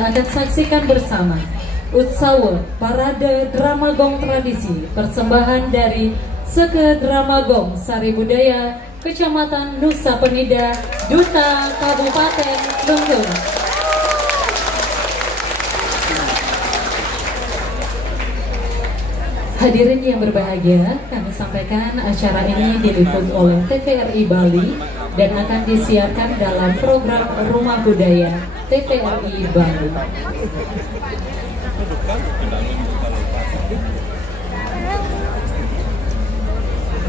Akan saksikan bersama Utsawa Parade Drama Gong Tradisi, persembahan dari Seke Drama Gong Sari Budaya Kecamatan Nusa Penida, Duta Kabupaten Bengkulu. Hadirin yang berbahagia, kami sampaikan acara ini diliput oleh TVRI Bali dan akan disiarkan dalam program Rumah Budaya TVRI Bali.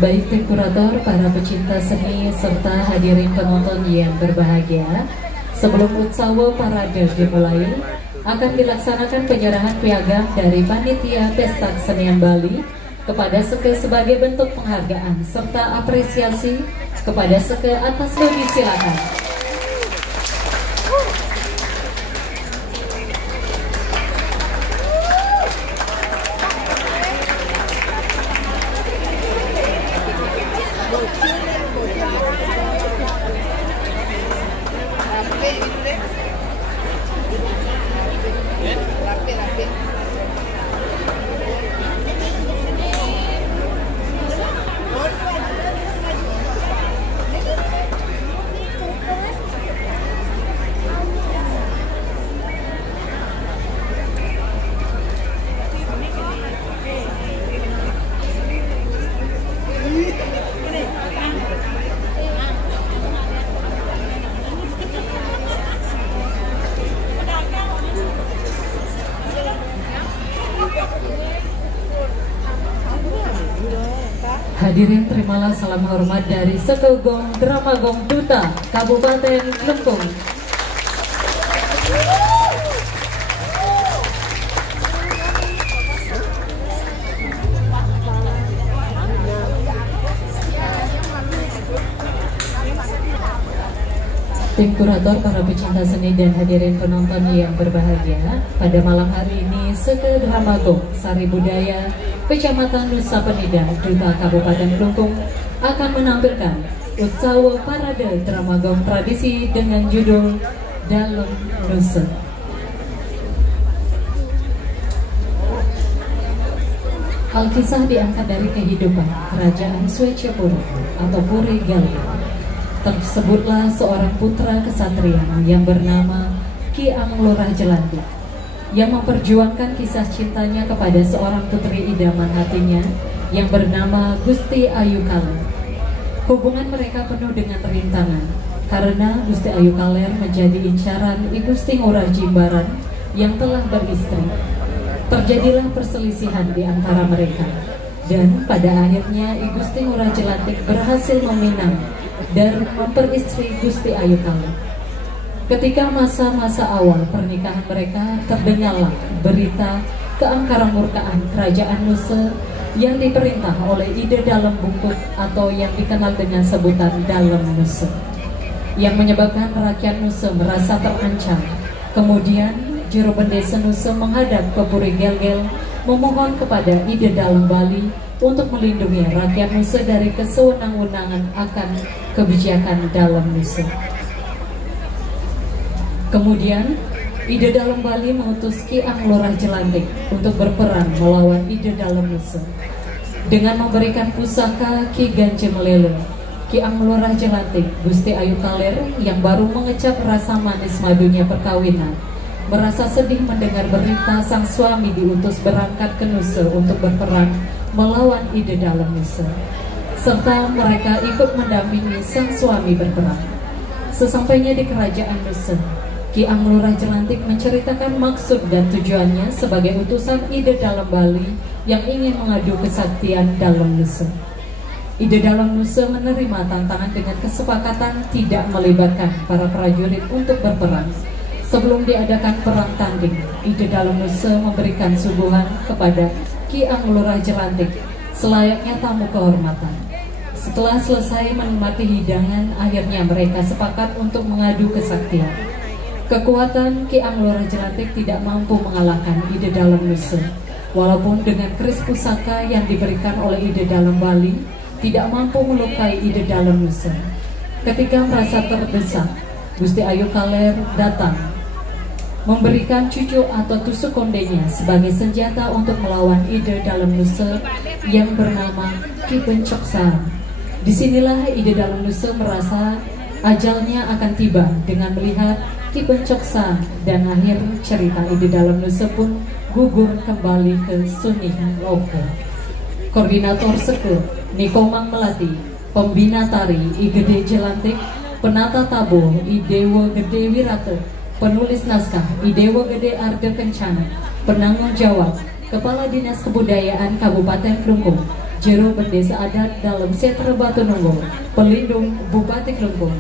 Baik tim kurator, para pecinta seni, serta hadirin penonton yang berbahagia, sebelum Utsawa Parade dimulai, akan dilaksanakan penyerahan piagam dari Panitia Pesta Kesenian Bali kepada Seke sebagai bentuk penghargaan serta apresiasi kepada Seke atas kami. Silakan. Hadirin, terimalah salam hormat dari Seke Gong Drama Gong Duta Kabupaten Klungkung. Tim kurator, para pecinta seni dan hadirin penonton yang berbahagia, pada malam hari ini Seke Drama Gong Sari Budaya Kecamatan Nusa Penida, Duta Kabupaten Klungkung akan menampilkan Utsawa Parade Drama Gong Tradisi dengan judul Dalam Nusa. Alkisah diangkat dari kehidupan Kerajaan Swecapura atau Puri Galga. Tersebutlah seorang putra kesatria yang bernama Ki Anglurah Jelantik yang memperjuangkan kisah cintanya kepada seorang putri idaman hatinya yang bernama Gusti Ayu Kaler. Hubungan mereka penuh dengan rintangan karena Gusti Ayu Kaler menjadi incaran I Gusti Ngurah Jimbaran yang telah beristri. Terjadilah perselisihan di antara mereka dan pada akhirnya I Gusti Ngurah Jelantik berhasil meminang dan memperistri Gusti Ayu Kaler. Ketika masa-masa awal pernikahan mereka, terdengarlah berita keangkaramurkaan Kerajaan Nusa yang diperintah oleh Ide Dalem Bungkuk atau yang dikenal dengan sebutan Dalem Nusa, yang menyebabkan rakyat Nusa merasa terancam. Kemudian Juru Bendesa Nusa menghadap ke Puri Gelgel memohon kepada Ide Dalem Bali untuk melindungi rakyat Nusa dari kesewenang-wenangan akan kebijakan Dalem Nusa. Kemudian Ide Dalem Bali mengutus Ki Anglurah Jelantik untuk berperang melawan Ide Dalem Nusa. Dengan memberikan pusaka Ki Ganje Melelo, Ki Anglurah Jelantik, Gusti Ayu Kaler yang baru mengecap rasa manis madunya perkawinan, merasa sedih mendengar berita sang suami diutus berangkat ke Nusa untuk berperang melawan Ide Dalem Nusa, serta mereka ikut mendampingi sang suami berperang. Sesampainya di kerajaan Nusa, Ki Anglurah Jelantik menceritakan maksud dan tujuannya sebagai utusan Ide Dalem Bali yang ingin mengadu kesaktian Dalem Nusa. Ide Dalem Nusa menerima tantangan dengan kesepakatan tidak melibatkan para prajurit untuk berperang. Sebelum diadakan perang tanding, Ide Dalem Nusa memberikan suguhan kepada Ki Anglurah Jelantik selayaknya tamu kehormatan. Setelah selesai menikmati hidangan, akhirnya mereka sepakat untuk mengadu kesaktian. Kekuatan Ki Anglurah Jelantik tidak mampu mengalahkan Ide Dalem Nusa. Walaupun dengan keris pusaka yang diberikan oleh Ide Dalem Bali tidak mampu melukai Ide Dalem Nusa. Ketika merasa terdesak, Gusti Ayu Kaler datang memberikan cucu atau tusuk kondenya sebagai senjata untuk melawan ide dalam Nuse yang bernama Ki Pencoksa. Disinilah ide dalam Nuse merasa ajalnya akan tiba dengan melihat Ki Pencoksa, dan akhir cerita ide dalam Nuse pun gugur kembali ke Sunih Loke. Koordinator Seke Nikomang Melati, pembina tari I Gede Jelantik, penata tabuh I Dewa Gede Wirata, penulis naskah I Dewa Gede Arde Kencana, penanggung jawab Kepala Dinas Kebudayaan Kabupaten Klungkung, Jero Bendesa Adat dalam Setra Batu Nunggo, pelindung Bupati Klungkung.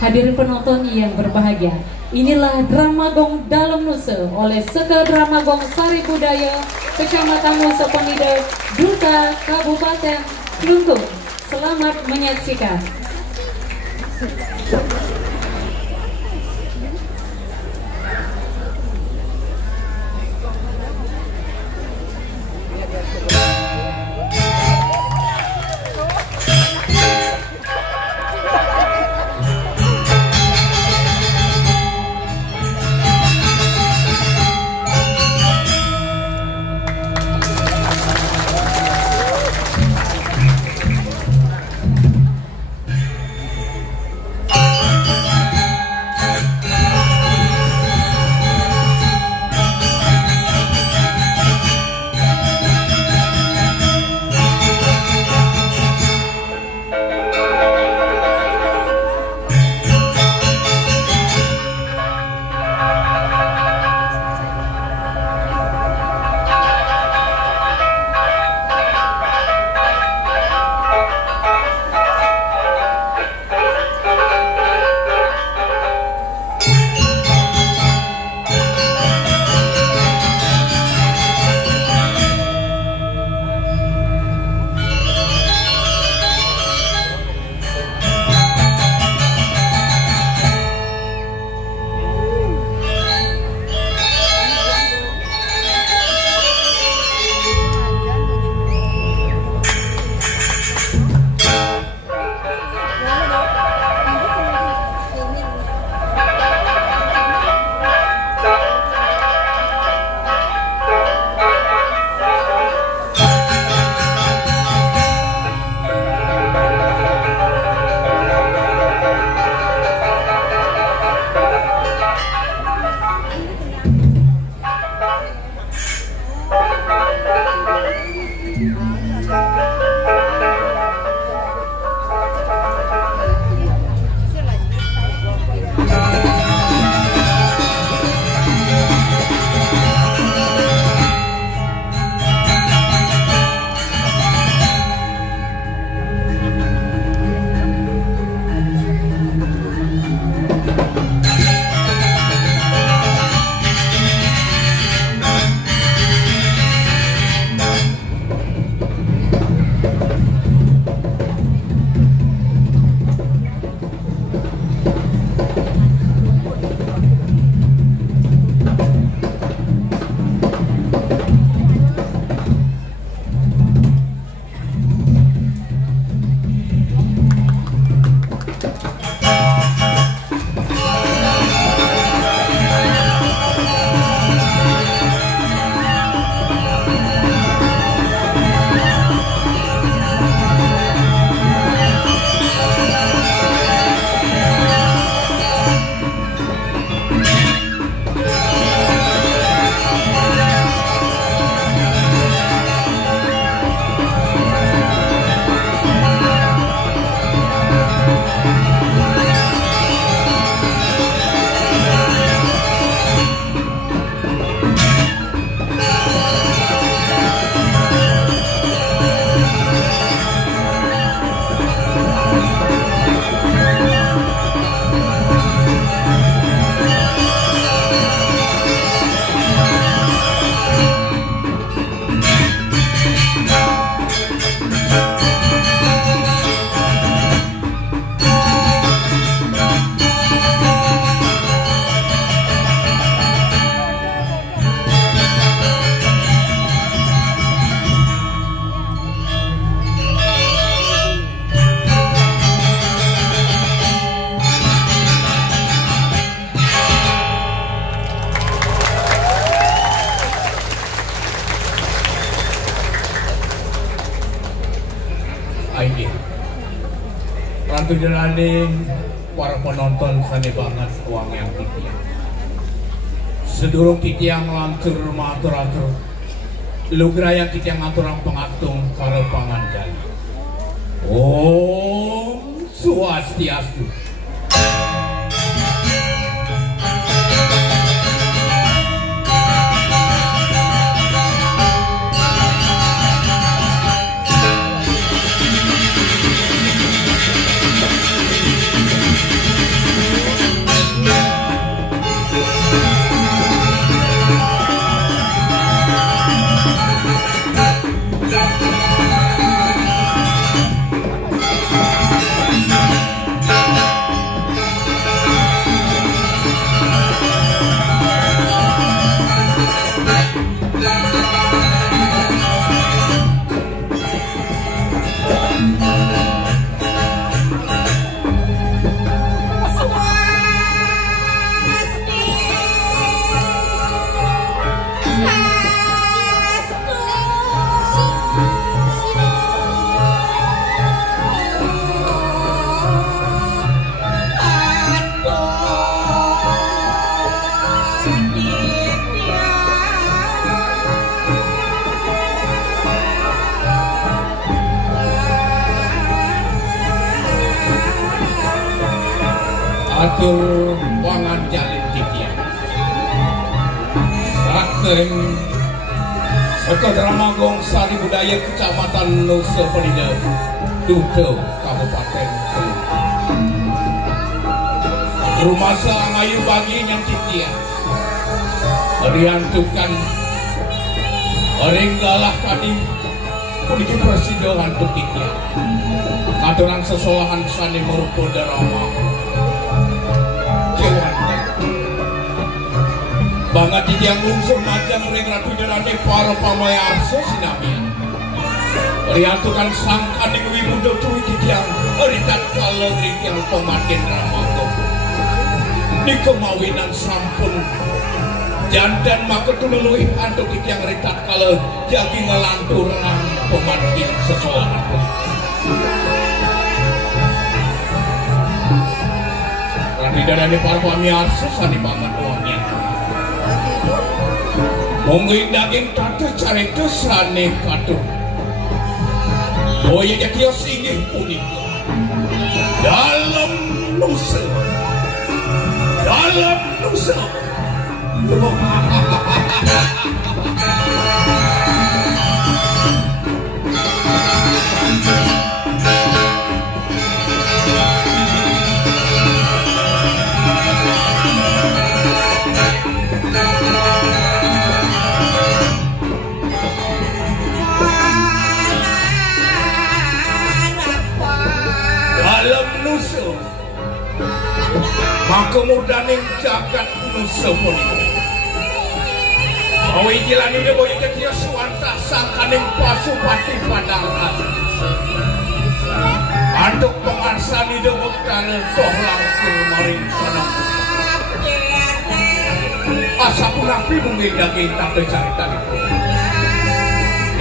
Hadirin penonton yang berbahagia, inilah Dramagong Dalam Nuse oleh Seke Dramagong Sari Budaya, Kecamatan Nusa Penida, Duta Kabupaten Klungkung. Selamat menyaksikan. Ratu Jelani, para penonton sani banget uang yang titiang. Sedurung titiang lantur matur-atur, lugra yang titiang aturang pengatung karo panganjali. Om Swastiastu. Atur wangan jalin titian Saking Sekedramagong Sari Budaya Kecamatan Nusa Penida Dudo Kabupaten Kelungkung Rumah Sangayu bagi yang titian Riantukan Ringgalah kadi Menuju persidangan untuk titian Katuran sesolahan Sani Murpo Darama banget yang unsur macam ring Ratu Jelani para pamayarsa sinamian riantukan sangkan ing wimuda tuwi titiang rikat kala titiang pematen ramaga nika mawinan sampun jandan maka tululuih antuk titiang rikat kala jadi ngelanturan pematen sesolahan Ratu Jelani para pamayarsa sani banget uangnya mungkin daging tatu cari kesane katu boya kios ingin punika dalam nusa maka mudaning jagat nusa punika awi jilani udah boya kios suwanta sangkaning pasupati padangan antuk pengarsani debut kana toh langkul maring panang asapunapi mungkin daging tak cerita itu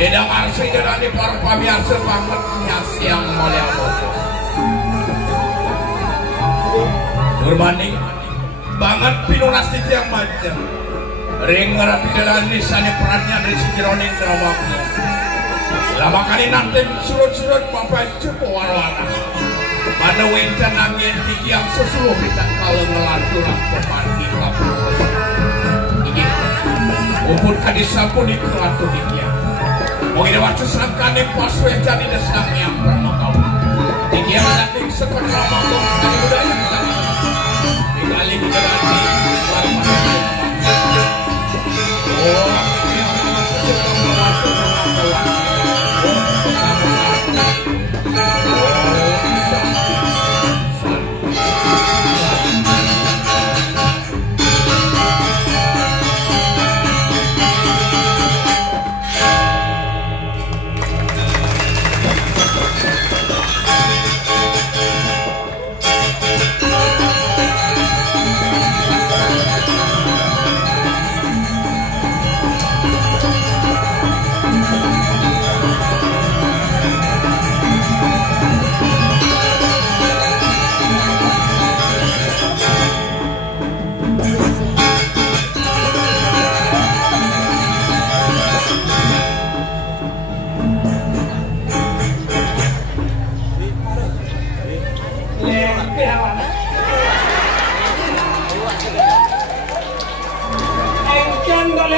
edang arsi Jelani para pamirsa banget nyasiang mulia berbanding banget pinunas titiang macam ring Ratu Jelani sani perannya dari sejeroning dramanya lama kali nanti surut-surut papai cupu warwana pada wincan angin titiang sesuruh kita kalau ngelanturan pemandi kapur ini upun kadisampun di Ratu titiang mungkin waktu serangkane paswe jadi desang yang pernah kau titiang nanti sekedramagong sani budaya kali Jelani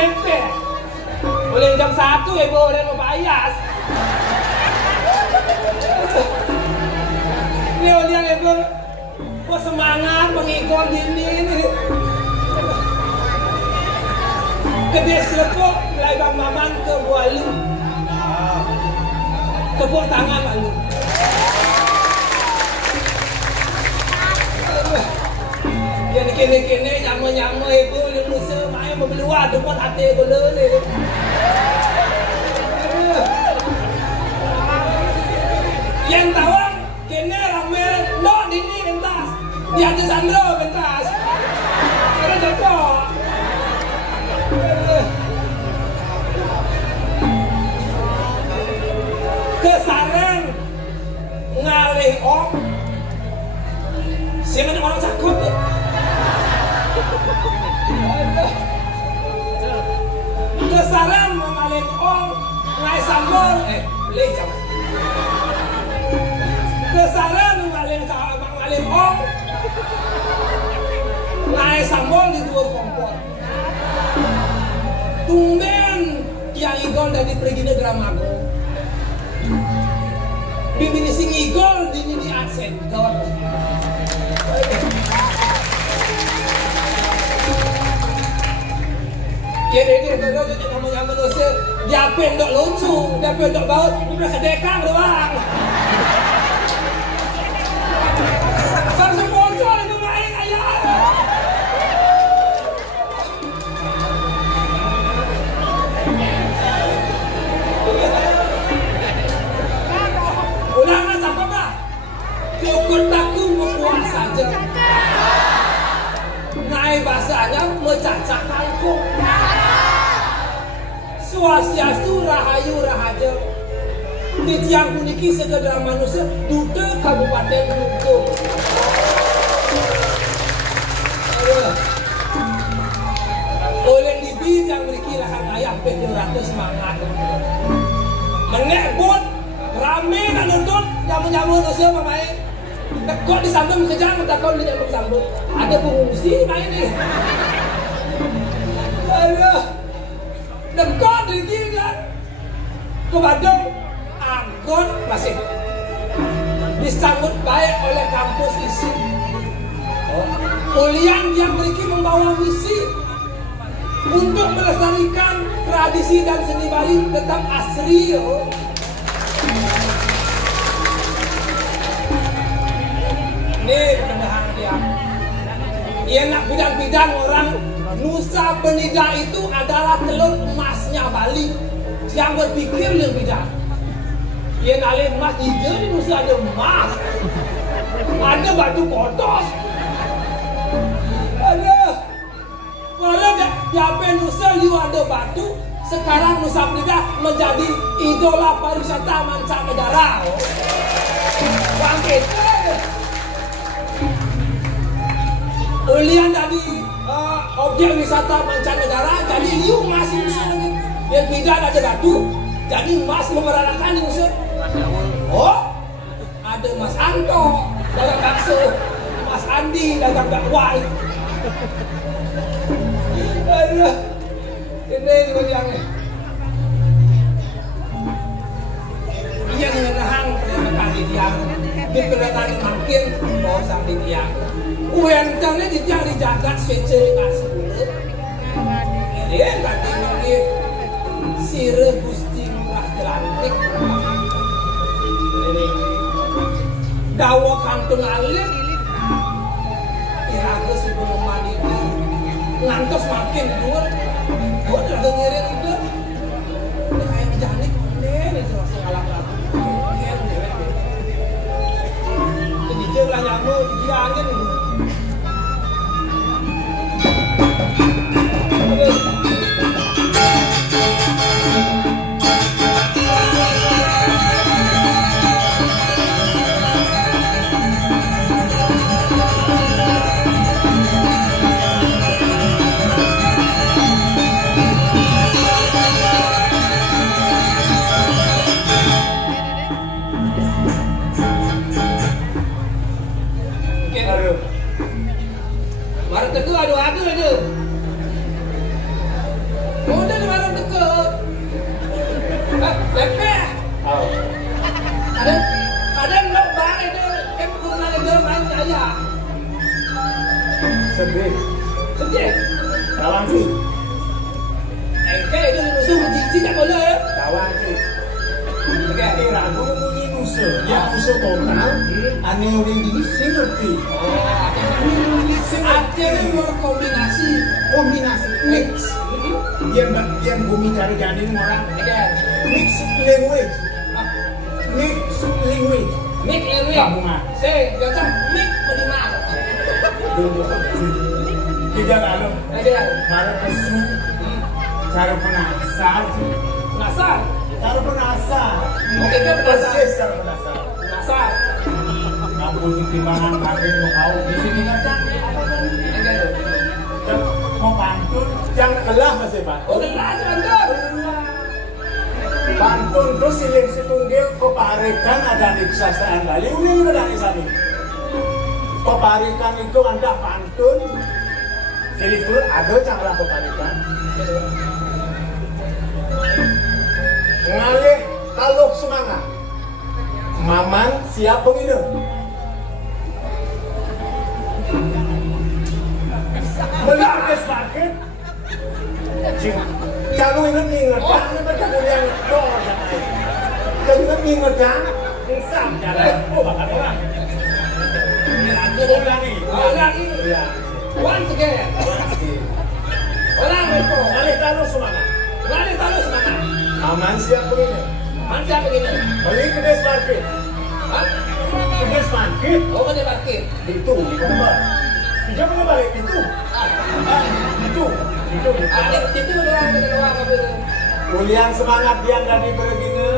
mepet. Boleh jam 1 ibu udah mau bayar. Ini uliang ibu, kok semangat mengikut ini. Kedai selepuk, mulai Bang Maman ke Bualu. Tepuk tangan lalu. Yang kene-kene nyama-nyama ibu yang musuh main berbeluar depan hati bela ni. Yang tawang kene ramai no ini pentas. Dia ada Sandro pentas. Ada cocok. Kesarang ngalih om. Siapa orang cakap tu? Kesarang mengalih om ngai sambal boleh sama. Kesarang mengalih om ngai sambal di dua kompor. Tumben yang igol dari pergi negara Mago. Bibini sing igol di aksen kawan. Ya dia kalau jadi namanya manusia dia pendok lucu, dia pendok baut, dia sedekang doang. Langsung bocor itu main ayah. Ulangan apa pak? Cukup taku membuat saja. Naik bahasanya mencacak kangkung. Swastiastu rahayu rahaja. Di tiang puniki segala manusia duduk Kabupaten Bengkulu. Oleh di bidang memiliki lahan ayah 200 semangat. Menekbut rame nak nonton jamu-jamu manusia main. Kok disambung kejar minta kau lihat bersambung. Ada pengungsi main ni. Aduh. Dekot lagi kan. Ke Bandung angkot masih disambut baik oleh kampus isi. Ulian yang memiliki membawa misi untuk melestarikan tradisi dan seni Bali tetap asri. Ini kebenaran dia. Ia nak bidang-bidang orang Nusa Penida itu adalah telur emasnya Bali. Yang berpikir yang bidang. Ia nak lihat emas hijau di Nusa ada emas. Ada batu kotos. Ada. Kalau di Nusa liu ada batu. Sekarang Nusa Penida menjadi idola pariwisata mancanegara. Bangkit. Ulian dari objek wisata mancanegara jadi liu masih Nusa. Yang tidak ada batu, jadi Mas memeranakan di Nusa. Oh, ada Mas Anto dagang bakso, Mas Andi dagang bakwan. Aduh, ini yang yang menahang pertama tiang, di pertama makin mau sampai tiang. Uentangnya di tiang dijaga spesifikasi dulu. Ini tadi mungkin Sire Gusti Murah Jelantik. Ini dawa kantung alit iraga sebelum mandi ngantos makin dur gue udah dengerin itu kayak janik konten itu langsung ngalah-ngalah jadi jelah nyamuk diangin itu. sedih. Sedih. Kawan sih. Engke itu musuh cici tak boleh. Kawan sih. Oke. Ini ragu bunyi nusa. Ya nusa total. Ane udah ini sih ngerti. Artinya berkombinasi. Kombinasi mix. Yang bumi cari jadi orang. Mix language. Mix language. Mix language. Gabungan. Biasa mix bagaimana? Tidak lalu. Cara pesu. Cara penasar. Nasar. Cara penasar. Oke, dia penasar. Persis cara penasar. Nasar. Ampun timbangan makin mau kau di sini kan? Mau pantun, jangan kelah masih pak. Oh, kelah pantun. Pantun terus siling situnggil keparikan ada di kesastraan Bali. Ini ada di sana. Keparikan itu anda pantun. Silipur ada cara keparikan. Ngalih kalau semangat. Maman siap penginap. Beli pedes paket. Kalau ingat jangan baca yang dor. Kalau ingat jangan insam jalan. Oh bakal orang. Ulangi. Ya. Once again. Ulang itu. Ngalih kalau semangat. Ulang tahu semangat. Maman siap penginap. Man siapa begini? Beli pedes paket. Hah? Pedes paket. Oh, kan dia parkir. Itu di kamar. Tidak boleh balik itu. Itu. Ada itu doang kabel. Kuliah semangat yang tadi begini.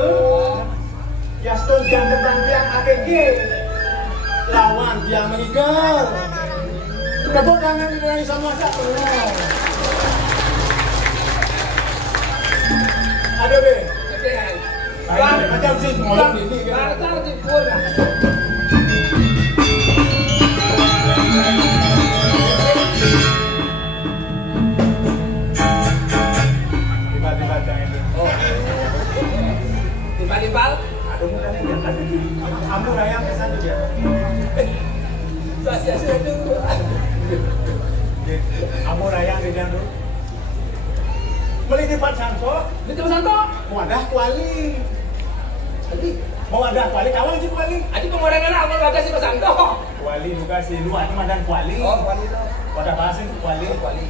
Yaston jam depan tiang APG. Lawan tiang mengigal. Tepuk tangan dari sama satu. Ada be. Macam sih ngolok ini. Taruh di bola. Tiba-tiba Aduh mudahnya dia ada di kamu rayang ke sana dia. sia-sia dulu. Kamu rayang di dia dulu. Beli di Pak Santo. Di tempat Santo. Wadah kuali. Jadi, Mau wadah kuali kawan sih kuali. aja pengorengan apa ada si Pak Santo. Kuali juga si luar cuma dan kuali. Oh, wali itu. Wadah bahasa itu kuali. Wali.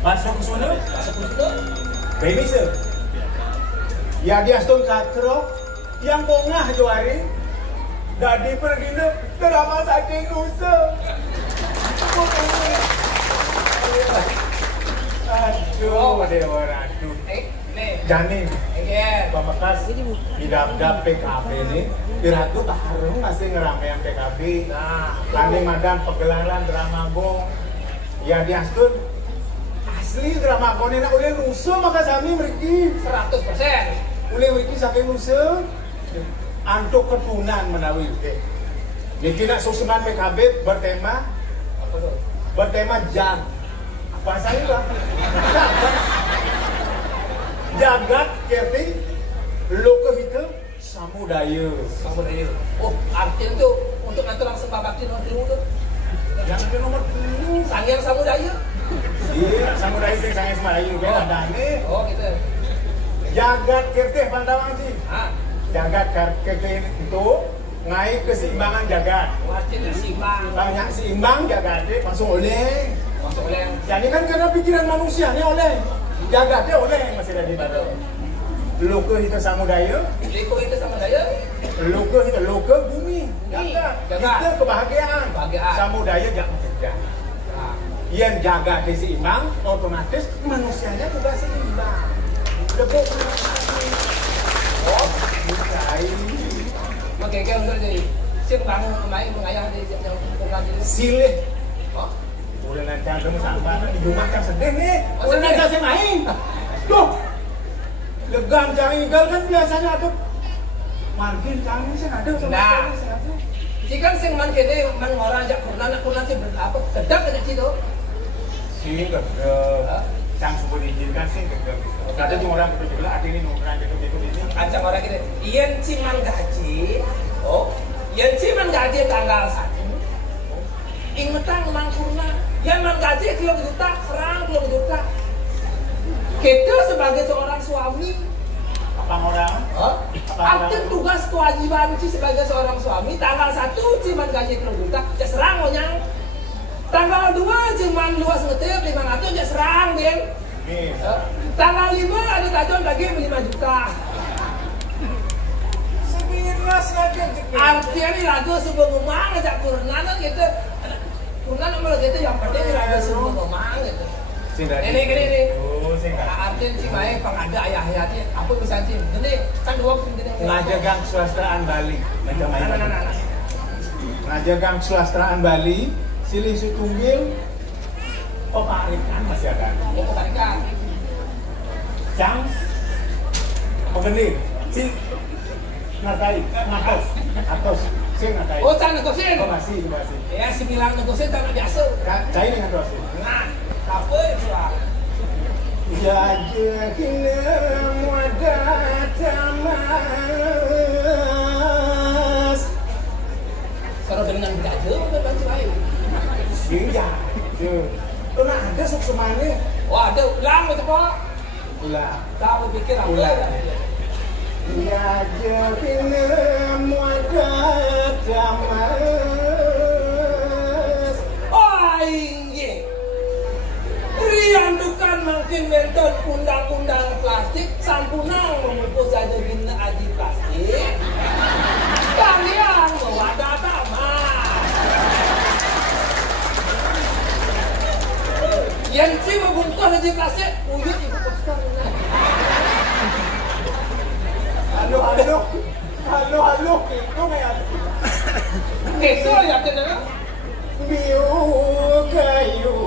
Masuk ke sana. Masuk dulu. Baby sir. Ya dia stone katro yang bongah juari. Dadi pergi na drama saking nusa. Aduh, dewa ratu. Nih. Jani, Again. pamakas idap-dap PKB ini. Iratu taharung masih ngeramean PKB. Nah, Kami madam pegelaran drama gong. Ya dia stone asli drama gong ini udah nusa maka kami meriki. 100%. Uli wiki saking nusa antuk ketunan menawi niki nak susunan PKB bertema Apa tuh? bertema jag apa saya lah jagat kerti lokahita samudaya Kamu dari oh, artinya tuh untuk ngatur langsung babakti nomor 3 tuh. yang ada nomor 2 Sangyang Samudaya. iya samudaya sing sange semarayu kan ada nih Oh, gitu. jagat kerti pantawang sih Ah, jagat kerti itu naik keseimbangan jagat artinya simbang. banyak seimbang jagatnya langsung oleh Masuk oleh jadi kan karena pikiran manusianya oleh jagatnya oleh masih ada di badan loka itu samudaya Liko itu sama daya. loka bumi jagat Jagat. kita kebahagiaan Kebahagiaan. samudaya jangan kerja Nah, yang jaga seimbang otomatis manusianya juga seimbang debuk oh, mulai makanya untuk jadi siapa bangun main mengayah di yang bukan di silih oh, udah nanti kamu sampai di rumah kan sedih nih Oh, udah sedih. nanti main tuh legang jangan tinggal kan biasanya ada margin kami sih ada sama Nah. sekali, ada. jika sing man kene man orang jak kurna sih apa kedak ke situ. sih gak yang sebut izinkan sih gak ada cuma orang itu juga ada ini nukeran gitu ini Ancang orang gini, yen ciman gaji, oh, yen ciman gaji tanggal 1, ing metang mangkurna. Yang menggaji kilo juta, serang kilo juta. Kita sebagai seorang suami, Apa orang? aktif tugas kewajiban Ci sebagai seorang suami. Tanggal 1 cuman gaji kilo juta, ya serang monyang. Tanggal 2 cuman luas ngetip 500, ya serang Ben. Tanggal 5 ada tajon lagi 5 juta. Sebiras lagi. Artinya ini lagu sebelum ngomong ngajak kurnan gitu. Kurnan nomor gitu yang penting lagu sebelum ngomong gitu. Ini gini. Oh, singkat. Artinya si baik pengada ayah hayati apa bisa sih? Jadi kan dua gini. Ngajagang Swastraan Bali. Nah. Ngajagang Swastraan Bali, silih sutunggil. Oh, Pak Arikan masih ada. Oh, kebalikan. Jang. Pengenir. Si Nakai, Atos. Sing Nakai. Oh, can negosin. Oh, masih. Ya, si bilang negosin tanah biasa. Cai dengan dosi. Nah, apa itu ah? Jajahina muadatamas. Kalau dengan jaje udah bantu lain. Iya. Pernah ada sok semane. Wah, ada ulang itu Pak. Ulah. Tahu pikir apa Ulang. ya? Jajahina muadatamas. Oh, inge. Riandukan makin menton undang-undang plastik sampunang membungkus saja gina aji plastik. Kalian mewadah tamat. Yang si membungkus aji plastik, wujud ibu kostar. Halo, itu kayak Itu ya kenapa? biu kayu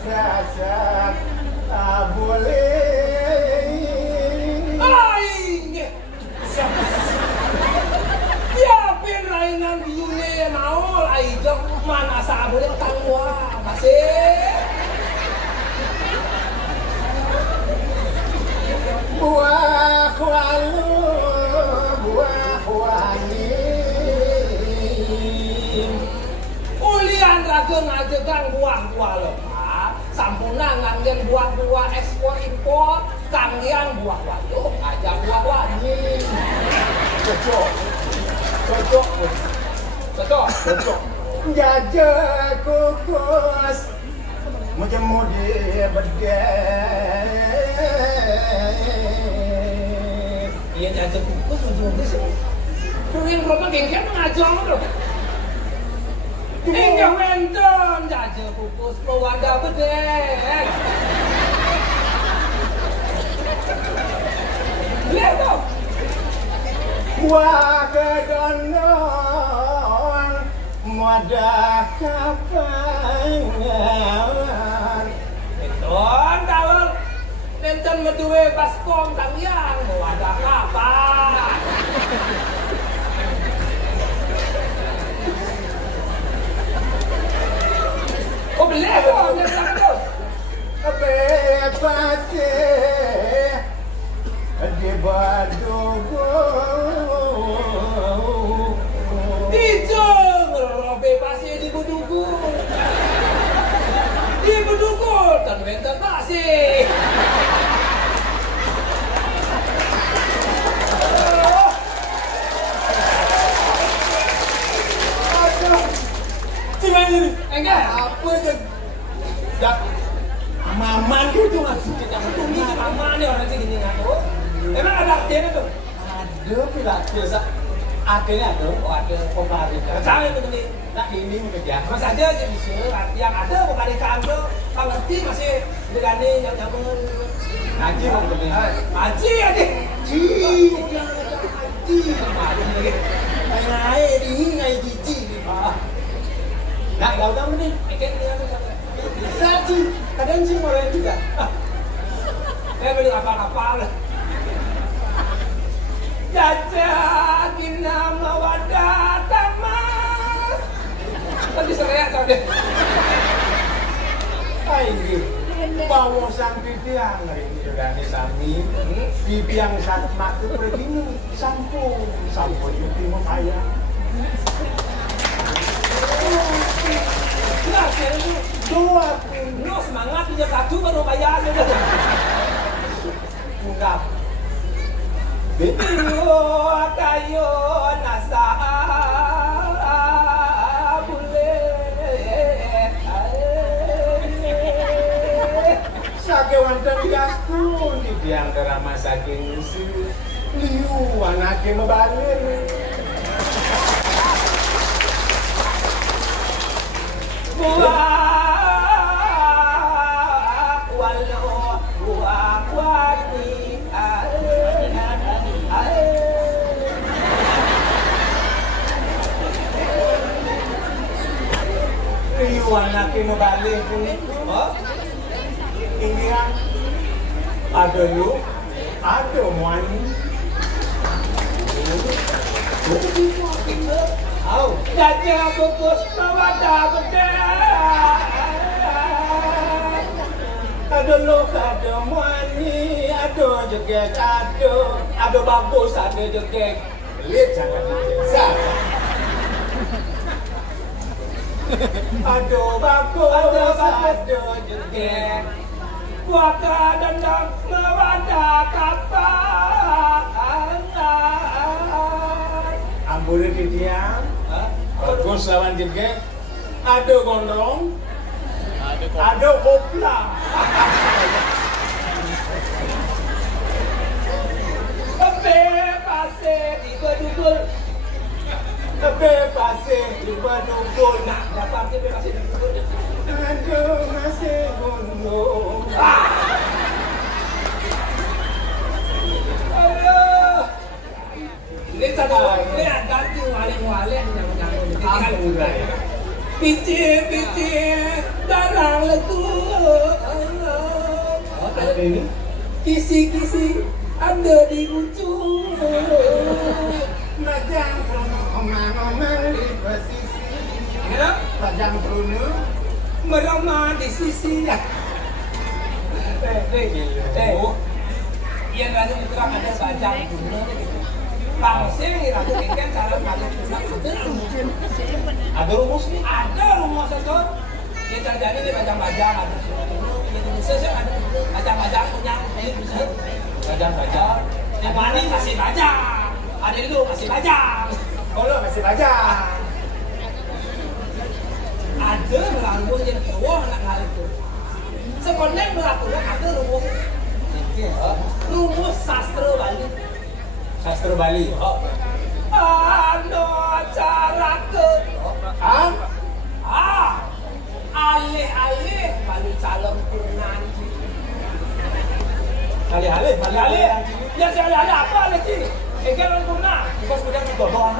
dasar tak boleh. Aing. Siapin rainan biune naol aijok mana sabule tangwa masih. Buah walu, buah wangi. Ulian raga ngajegang buah-buah lemah, sampunang nganggen buah-buah ekspor impor, kanggian buah waduk, aja buah wangi. Cocok. Jajah kukus macam mudi bedek. Iya jaja kukus ujung-ujung sih. Kalian berapa gengken ngajong bro? Hingga menton jaja kukus pewadah bedek. Lihat dong. Buah kedonon mudah kapangan. Menton kalau menton medue baskom kalian pewadah kapan? Oh boleh dong, jangan dong. Bebasnya di Badugo. Dijong, bebasnya di Bedugu. Di Bedugu, dan menton pasir. Cuman ini Enggak. apa aja? Dak amaman gitu maksudnya. Tunggu lama nih orang sih gini ngaku. Emang ada artinya tuh? Ada pila biasa. Akhirnya ada. Oh ada. Komparika. Percaya itu nih. Nah ini mengejar. Mas aja sih bisa. Yang ada bukan di kantor. Kalau ngerti masih berani yang nyaman. Ngaji mau ketemu. Aji aja. Aji. Naik ini naik cici. Nah, kau tahu nih? Ikan dia tuh satu. Saji. Kadang sih orang juga. Saya beli kapal-kapal. Jajakin nama wadah tamas. Tadi sereak tau deh. Ayo, bawa sang pipi yang hari ini sudah nih sami. Pipi yang sangat mati begini, sampo pipi mau kaya. Nah, itu Dua. no semangat punya satu baru bayar aja. Ungkap. Iyo kayo nasa Sake wonten gaskun di biang drama saking si liu anake mebalir. Liu anake mebalir ini. Inggiran ada lu, ada muani. Au, jaja bungkus mawada bedek. Ada lu, ada muani, ada jegek, ada bagus, ada jegek. Lihat jangan bisa. Ada bagus, ada jegek. Waka dandang mawada kapan. Ambulnya di diam. Bagus lawan jegek. Ada gondrong. Ada kopla. Pasir di bedugul. Pasir di bedugul. Nah, dapat pasir di bedugul. Aduh, masih gondrong. Aduh. Ini tadi ini ada ganti wale-wale yang Pici darang letu. Ada ini? Kisi-kisi ada di ujung. Majang Bruno omang-omang di posisi. Majang Bruno Merama di sisi. Iya ratu diterang ada bajang Bruno gitu. Pangsing ratu kengken cara balik pulang ada rumus nih? ada rumus itu. Ya terjadi di bajang-bajang ada Indonesia ada bajang-bajang punya Bajang-bajang. yang mana masih bajang. Ada itu masih bajang. Kalau masih bajang. Ada melambung yang cowok anak hal itu. Sebenarnya melakukan ada rumus sastra Bali. Sastra Bali. Ano cara ke? Alih-alih Bali calon kunanci. Alih-alih. Ya saya ada apa lagi? Engkel kuna. Bos udah digodong.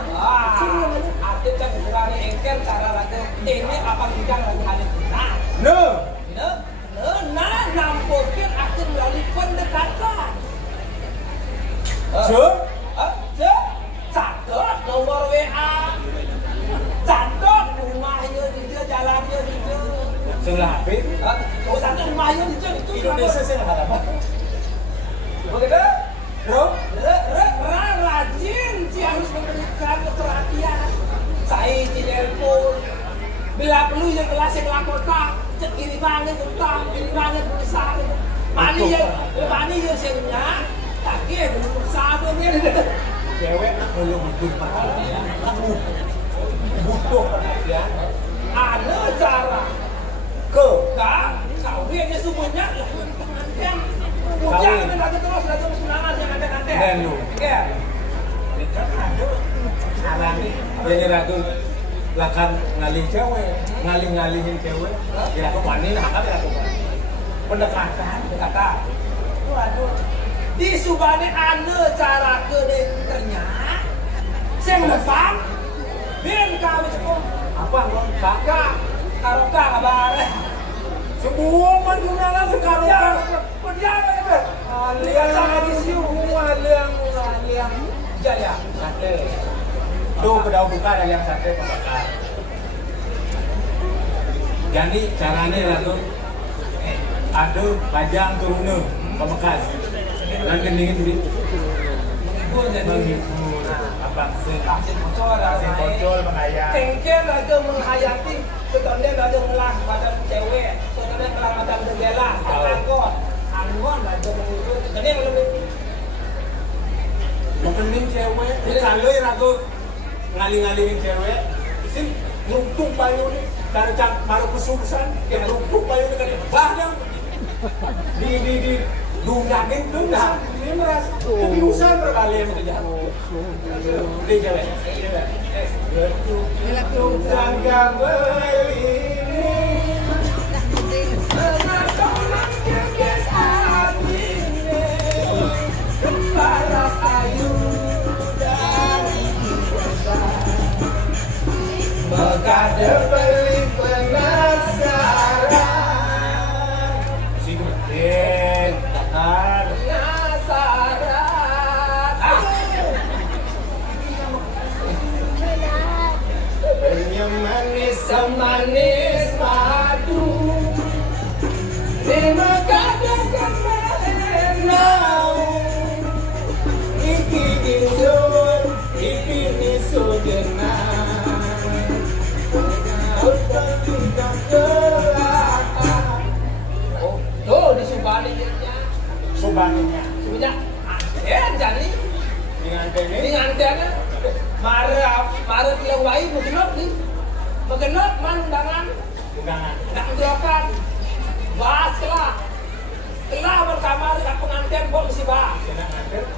Artinya kan berani engkel cara lagi. Ini apa bidang lagi hal itu? Nah, nampokin akan melalui pendekatan. Catat nomor WA. Catat rumahnya di dia, jalannya di dia. Sebelah HP. Oh, satu rumahnya di dia itu. Indonesia sih nggak ada apa. Begitu? Bro, Rajin sih harus memberikan perhatian. Saya di telepon. Bila perlu yang kelasnya kelakota. Kiri banget utang, kiri banget besar. Mani ya senyap. Tapi belum besar dia. cewek belum butuh perhatian. Aku butuh perhatian. Ada cara. Kawinnya semuanya lah. Jangan ada terus ada tunangan yang ada-ada. Dan lu. Iya. Kan ada cara nih. Jadi ratu lakan ngalih cewek, ngalih-ngalihin cewek. Ya aku panin, akal ya aku panin. Pendekatan. Waduh. Di subane ane cara ke deh ternyata. Saya ngepang. Ben kawin sekolah. Apa lo? Kakak. Karoka kabar. Semua penjualan sekarang. Penjara itu. Aliang sama di semua aliang. Jaya. Sate. Tuh kedau buka aliang sate pembakar. Jadi caranya ratu. Aduh, pajang turunnya pembekas. Dan kendingin di. Menghibur jadi. Abang sih. Kasih bocor. Kasih bocor menghayat. Tengkel lagi menghayati. Contohnya ada ngelang badan cewek, contohnya ngelang badan jendela, anggon ada mengikut. Ini yang lebih Mungkin cewek, saloi ragu ngali-ngalingin cewek, isin nungtung payu nih, dari cang baru kesusahan, yang nungtung payu nih kan bahkan di dungdagin dungdang, ini merasa kebiusan berkalian kerjaan. Di cewek, dungdang gambeli. para ayu dari Bekade beli penasaran si gede penasaran Penyem manis semanis madu di Bekade kenal iki insun iki nisujenan tuh di Subaninya Subaninya sebenarnya jadi dengan dia marah bilang baik mengenok nih mengenok mandangan bukangan nak mengelokan bahas telah pertama dengan pengantin kok mesti bahas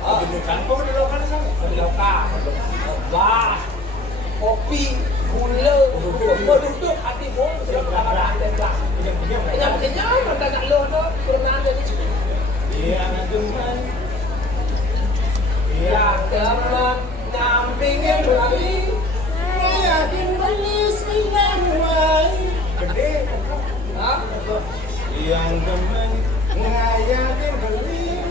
bukan kok dilakukan sama dilakukan bahas kopi gula duduk hati bol sudah berapa ada bahas kenyang kita nak lo tu pernah ada ni iya teman ya teman nampingin lagi yakin manis minamai gede yang teman ngayakin beli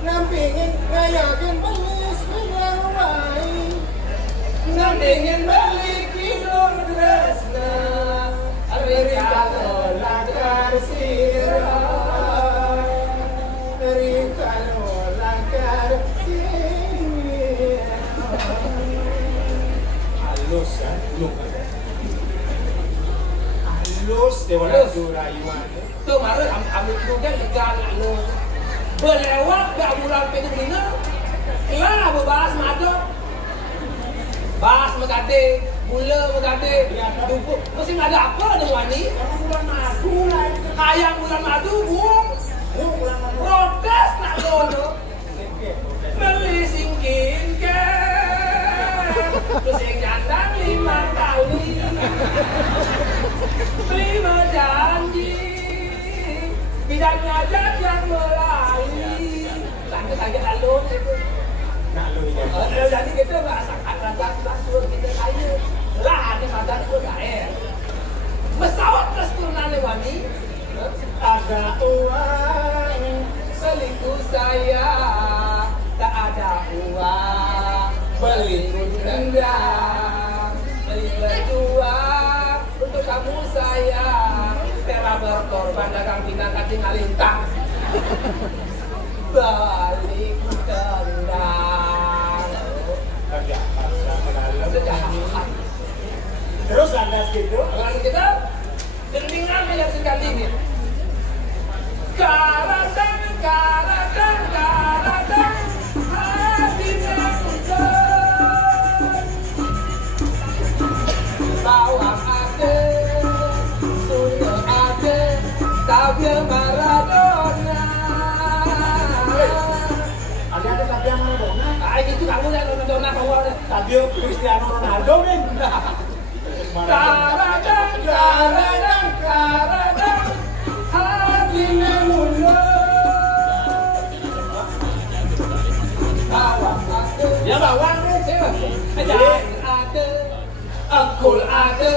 nampingin ngayakin manis minamai nampingin beli kidung tresna Rikalo lakar sirah Rikalo lakar sirah halus ya halus dewa surayuan tu mara ambil juga legal lo berlewat ke bulan Pedulina kelah berbahas madu bahas megade gula megade tumpuk mesti ada apa dengan ni bulan madu lah ayam bulan madu buang protes nak lo beli singkin ke terus yang jandang 5 kali beli berjanji bidang ngajak yang melalui sakit-sakit lalu jadi kita nggak sangat rancang kita kaya lah ada sadar pun tak pesawat terus turunan wangi ada uang selingkuh saya tak ada uang beli rendang beli berjuang untuk kamu saya rela berkorban dagang pinang kating alintang balik tendang terus landas gitu kalau kita dendingan yang sekali ini karatang hatinya muncul bawang ada sudah ada tapi Maradona ada tapi yang Maradona itu kamu yang Maradona kamu tapi Cristiano Ronaldo kan karatang hatinya muncul bawang ada ya bawang ada akul ada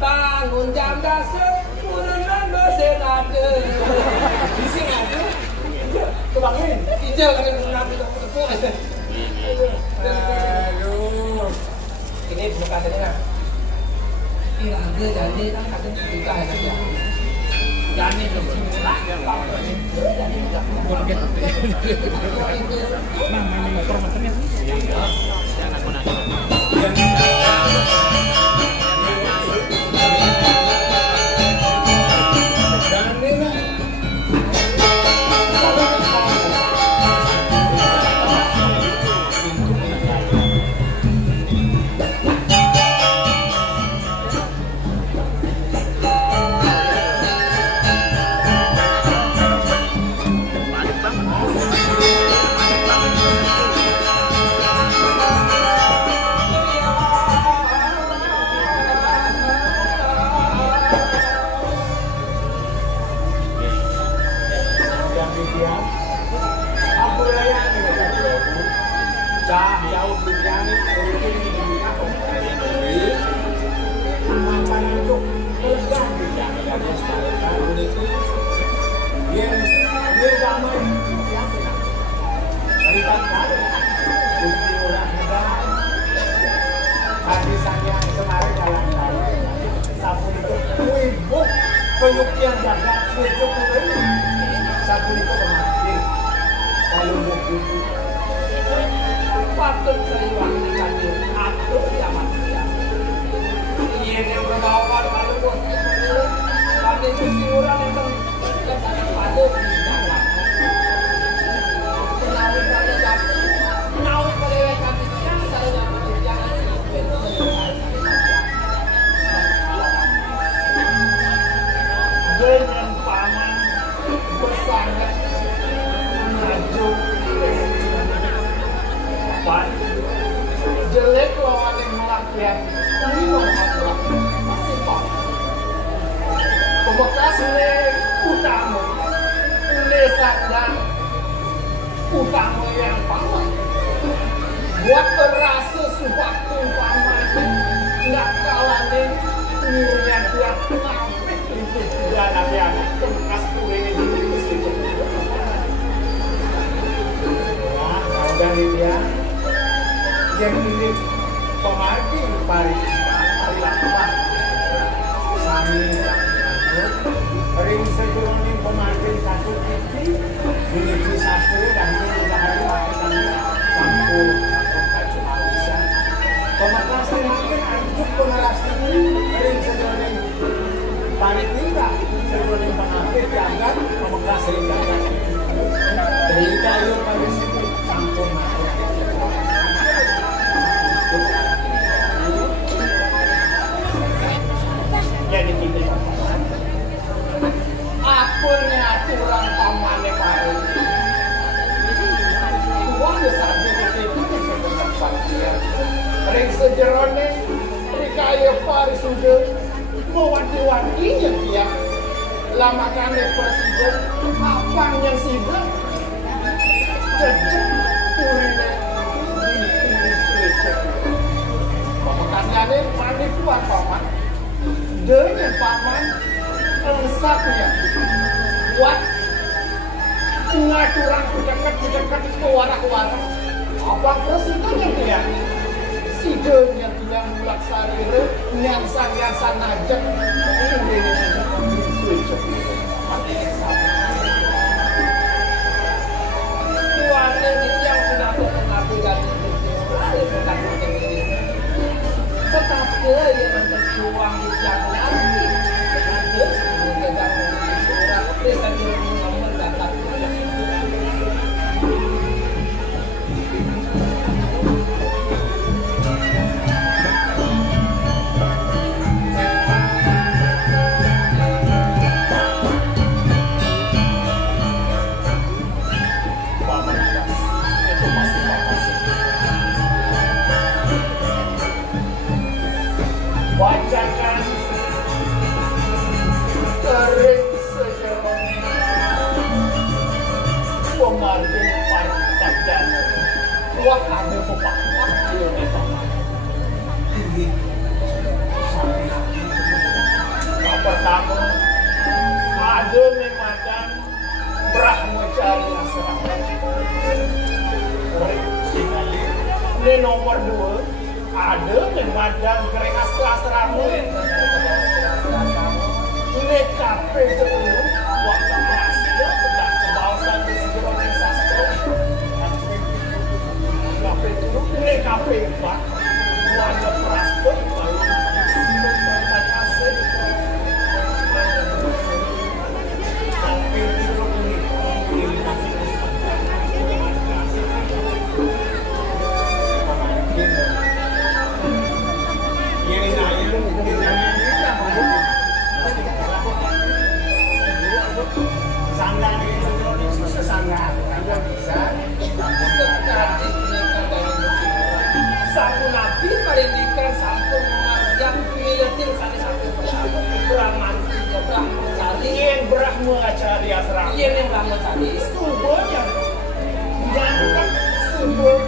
bangun jam dasar urunan mesin ada bising ada kebangun hijau kan urunan tepuk aduh ini bukan katanya iya ada jadi kan katanya juga ya saja jadi belum lah jadi tidak Nah, formatnya jangan Dah jauh berjani, mungkin dibuka kembali. Makanan itu elegan berjani ada setahun itu. Yang damai yang senang. Daripada bukti orang muda. Hadisan yang kemarin kalah-kalah. Satu itu wibuk penyukian jaga wibuk itu. Satu itu kemati. Lalu buku patut seiwang dengan atur zaman siang. Ia yang berbawa lalu buat pada kesimpulan yang pada dalam. Menawi pada jatuh, menawi pada kami yang saya jangan dengan paman bersangat maju. Pan jelek lawan yang melakukan ini melakukan masih pak pembekas le utamu le sadar utamu yang paman buat terasa suatu paman nggak kalah nih nyurian tiap sampai itu dalam yang pembekas kuring ini mesti dan dia yang ini pemati pari lakukan sami ring sejuroning pemati satu titik menuju sastra dan hari makan sampul kacau manusia pemakasan mungkin anjuk pengarasi ring sejuroning pari tinggal sejuroning pemati dianggap pemekas ring dapat dari kayu pada situ sampul masuk jadi kita apunnya aturan pamannya baru uang besar itu sebenarnya panjang ring sejerone rikaya pari sudah mewanti-wantinya dia lamakannya presiden apang yang sibuk cecek turine di switch pemekasnya mandi kuat paman dengan paman elsaknya buat ngaturan dekat ke warak-warak apa presidennya dia sidenya dia mulak sarire nyangsan aja ini switch tuannya yang sudah mengaku dari tetapi yang berjuang di jalan lagi ada menjaga surat presiden nomor dapat bacakan kering sejerone pemargin pajak dan wah ada pepak Indonesia tinggi yang pertama ada memadam Brahmacari Asrama ini nomor 2 ada memadam Kerengas Asrama ini kafe dulu waktu masih sedang kebawasan di sejeroning sastra kafe dulu ini kafe pak warna prasto baru disebut asing kafe dulu ini sanggar ini sejeroning susah sanggar anda bisa satu nabi perindikan satu mengajar militin satu Brahmacari yang Brahmacari Asrama yang Brahmacari sumbernya diangkat sumber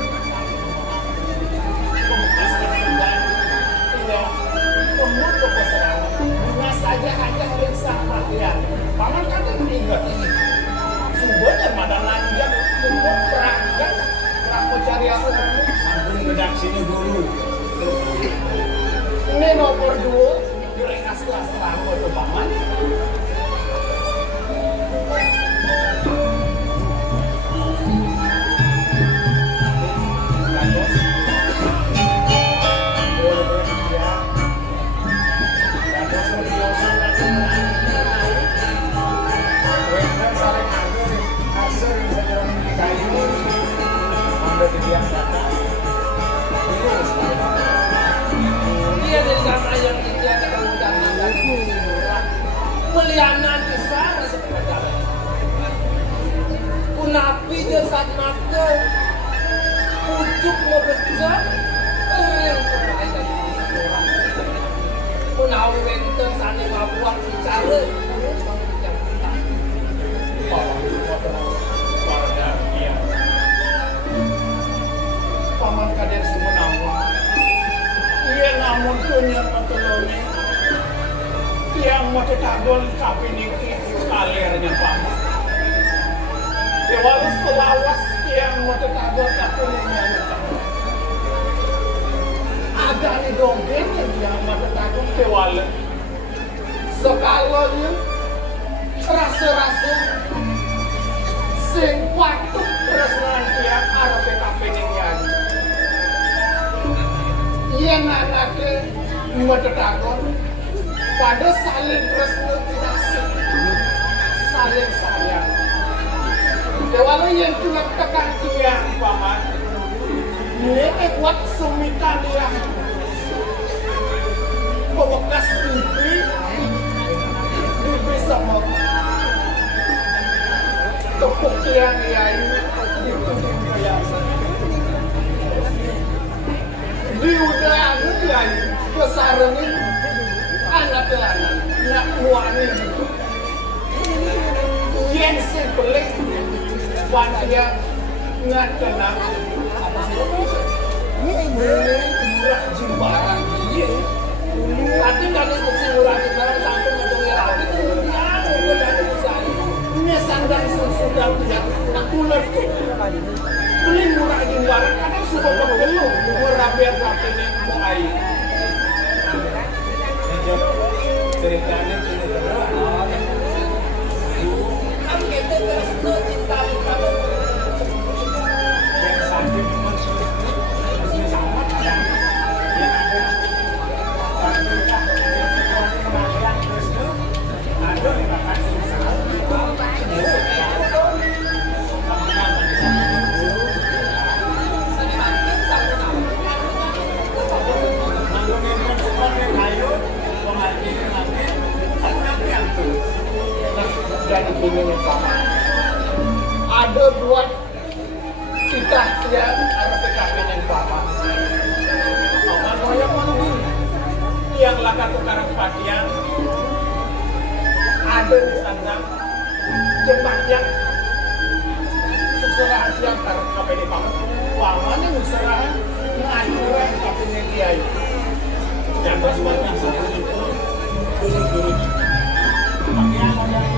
berdua mereka setelah foto paman. Dia dengan ayam itu yang kita undang dan melianan kisah sepeda. Kunapi dia saat mata pucuk ngebecah kering kunapi dari orang. Kunawi wenten sani mabuat bicara terus mengucap kita. Paman kader semua namun ia namun punya matolone yang mati tagol kapi niki kalernya paman dewa selawas yang mati tagol kapi niki ada di dongeng yang mati tagol dewala sekalanya rasa-rasa sing patut tresnan tiang arep kapi niki yang anaknya mendetakon pada saling tresno kinasih saling sayang dewa yang tulak tekan tiang paman ini buat sumitan yang pembekas bibi sama tepuk tiang yang itu biasa diudah mulai kesarangin anak nak muani yang sebelek wanita nggak kenal ini murah jimbaran tapi dari mesti murah jimbaran sampai mendengar lagi udah dari usaha ini sandang sudah tidak nak ular tuh beli murah jimbaran karena sudah berbelum murah biar ini mau air ceritanya Kan kita terus cinta kalau yang sakit masih sama yang ada fasilitas yang terus ada di makan dan ingin paman ada buat kita yang harus PKP paman paman yang mana yang laka tukaran patian ada di sana jembatan yang seserah yang harus PKP paman paman yang seserah mengajukan PKP dia yang bersemangat seperti itu guru-guru kenangnya paman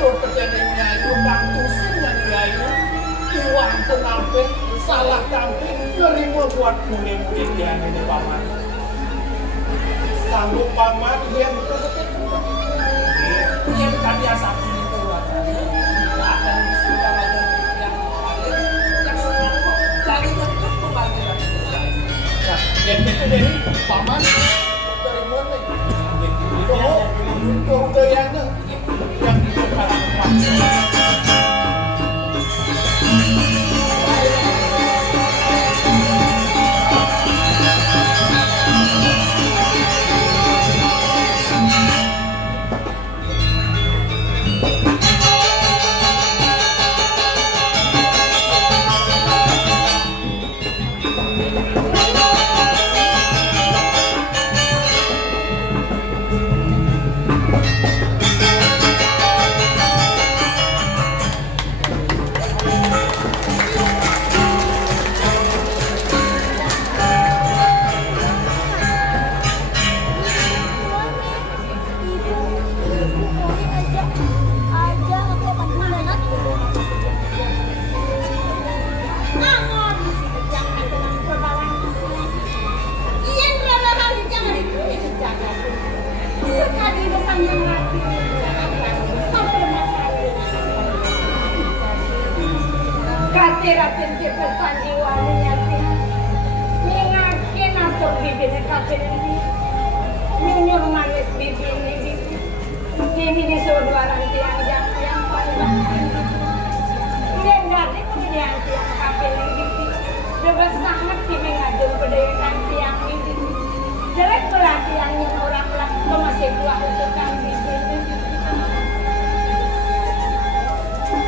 matur perjanjiannya itu bangkusin dan gayu iwan penampe salah tampe nerima buat murid-murid yang ini paman sanggup paman yang betul-betul yang biasa itu tidak akan bisa ada yang paling yang senang kok lagi bentuk pembagian yang itu dari paman yang itu yang Ratin ke pesan jiwanya mengakin atur bibirnya kabin ini nyunyur manis bibir ini ini saudaraan yang paling dan dari kemudian tiang kabin ini lebih sangat kini ngajur berdekan tiang ini jelek berarti yang orang-orang masih dua untuk kami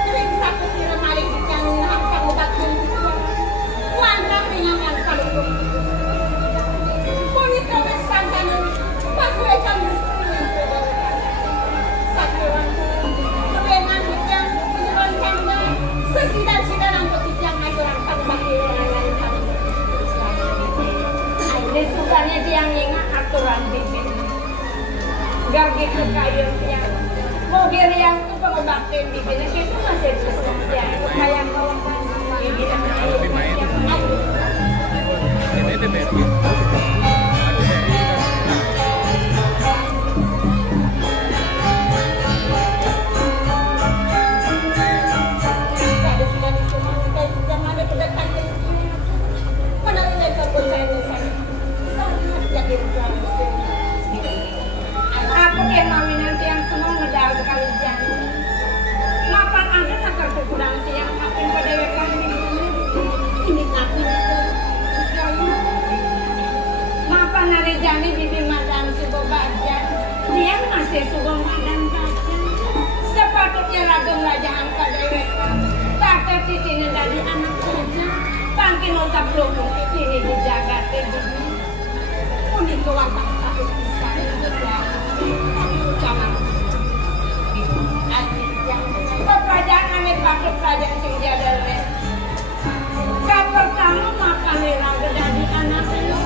sering satu sila maling yang hampang ubat warna ringan paling kulit kebesan dan pasukan satu kebenan yang menyeronkan sesidang-sidang untuk yang aturan pagi orang lain ini sukanya dia ingat aturan bibit gak gitu kayu yang mobil yang itu pengobatan bibitnya itu masih susah ya kayak kalau bibit aku yang mami nanti yang semua medal sekali jangan mapan ada nakar kurang yang makin pada kami ini aku mapan hari jani bibi madam subuh baca dia masih subuh madam baca sepatutnya ragam rajahan pada mereka tak titinin dari anak saja bangkin otak belum ini dijaga ini unik kewatan tapi bisa ucapan kerajaan aneh pakai kerajaan sing dia dari pertama makan lirang dari anak itu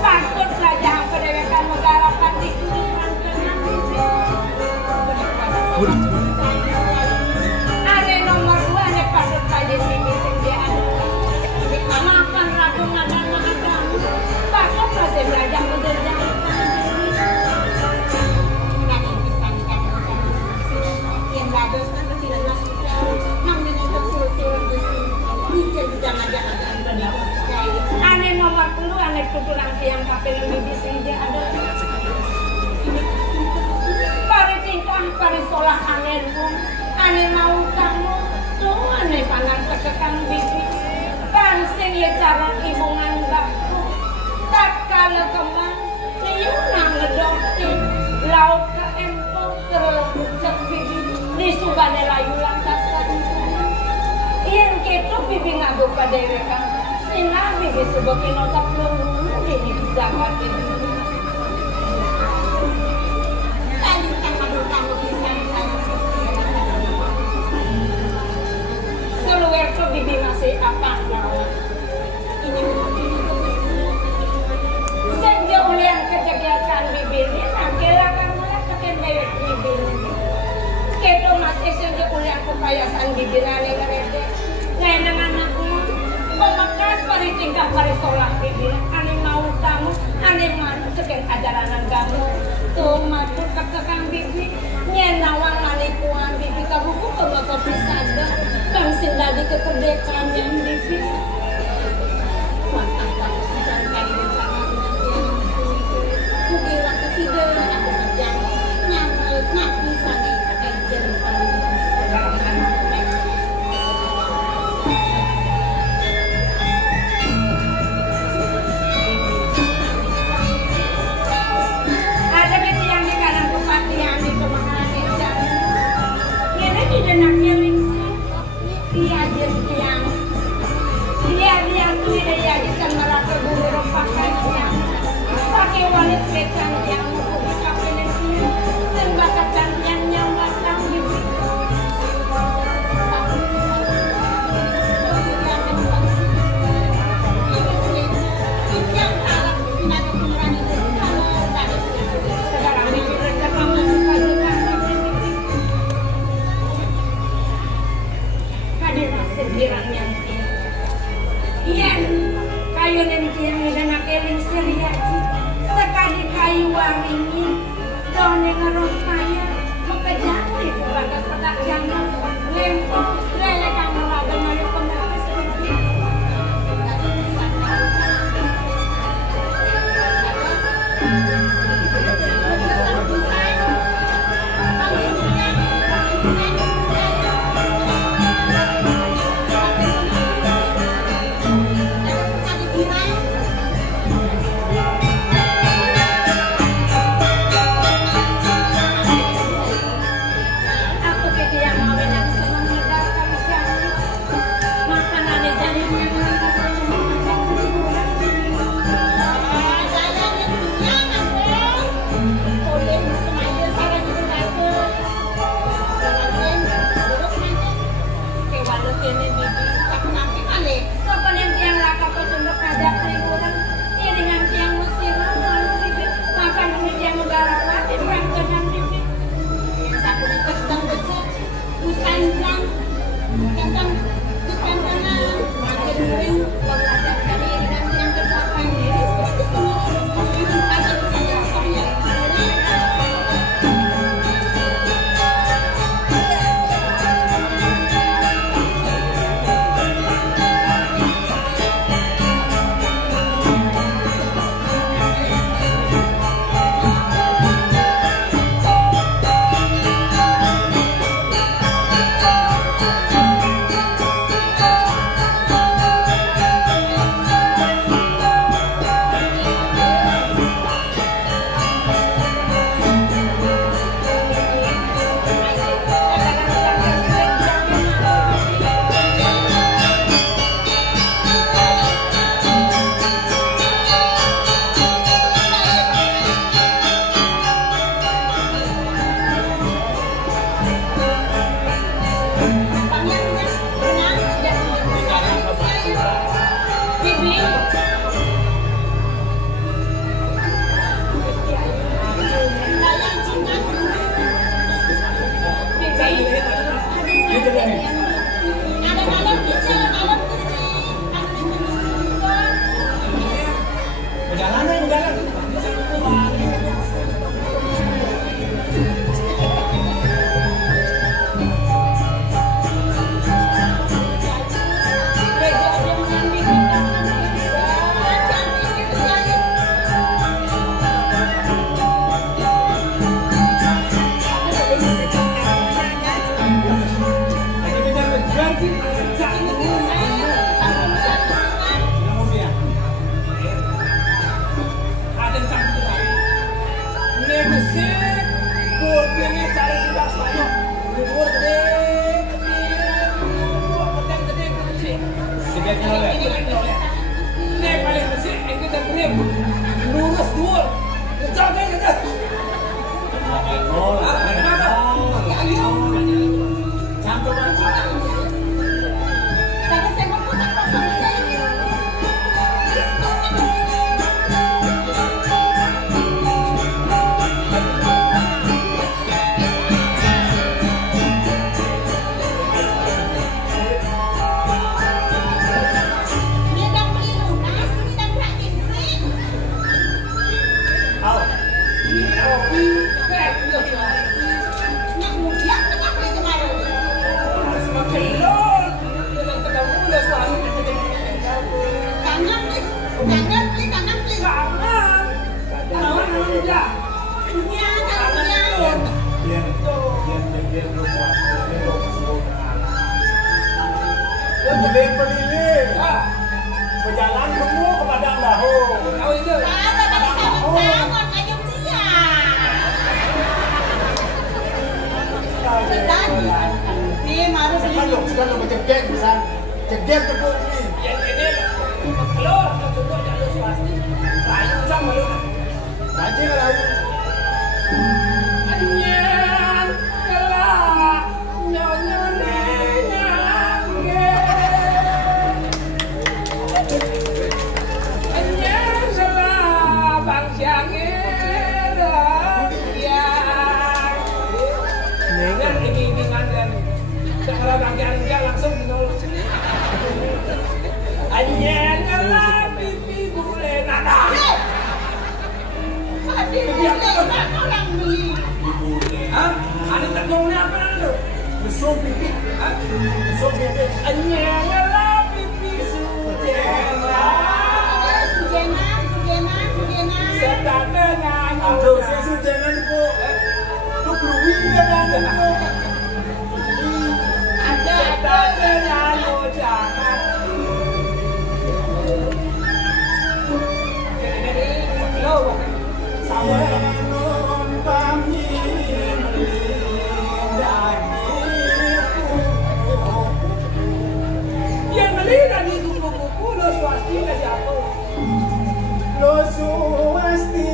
patut kerajaan pendewekan negara pati aneh nomor 2 aneh patut kerajaan sing dia ada makan ragu ngadan patut masih belajar belajar aneh nomor 10 aneh tutulang tiang kapel lebih sehingga ada pari tingkah pari solah aneh pun aneh mau kamu tuh aneh pandang tekekang bibi pansing ya cara ibungan bakku tak kala kemang liunang ngedokti laut ke empok terlebut bibi di subane layu lantas yang gitu bibi ngadu pada mereka sina bibi sebagai nota peluru ini dijaga bibi kali kan ngadu kamu bisa seluar tuh bibi masih apa ini sejak ulian kegiatan bibi ini nangkela kamu lah keken dewek bibi keto masih sejak ulian kepayasan bibi nane ngerete ngayon anakmu pemakas pari tingkah pari solah bibi ane mau kamu ane manu ceken ajaran kamu tuh matur kakang bibi nyenawang ane kuan bibi kabuku pemaka pisada kang sindadi keperdekaan yang bibi mantap tak bisa kali bersama mungkin rasa tidak aku kerjaan nyamal nak bisa nih agen dia musik, ini cari tidak banyak. Luar gede, kecil. Sedikit oleh. Ini paling musik, yang kita beri lurus dua. Kejar. Berjalan semua ke Padang Bahu. Tahu itu? Sekarang macam geng besar, cegel tepuk ni. Yang ini keluar contoh jalur swasti. Layu sama lu. Nanti layu. Anyan kelak nyonya nenyange. Anyan kelak bang siange ya. Nengan ini mandan. Kalau bang langsung nol. Anyan kelak pipi boleh nada. Orang beli. Hah? Ada tegungnya apa itu? Mesum pipi. Hah? Mesum pipi. Anyalah pipi sujena. Sujena. Sedang dengan Aduh, saya sujenan po. Lu peluit kan po. sedang dengan ucapan. Jadi lo sama yang beli dari kuku-kuku lo swasti aja aku. Lo suwasti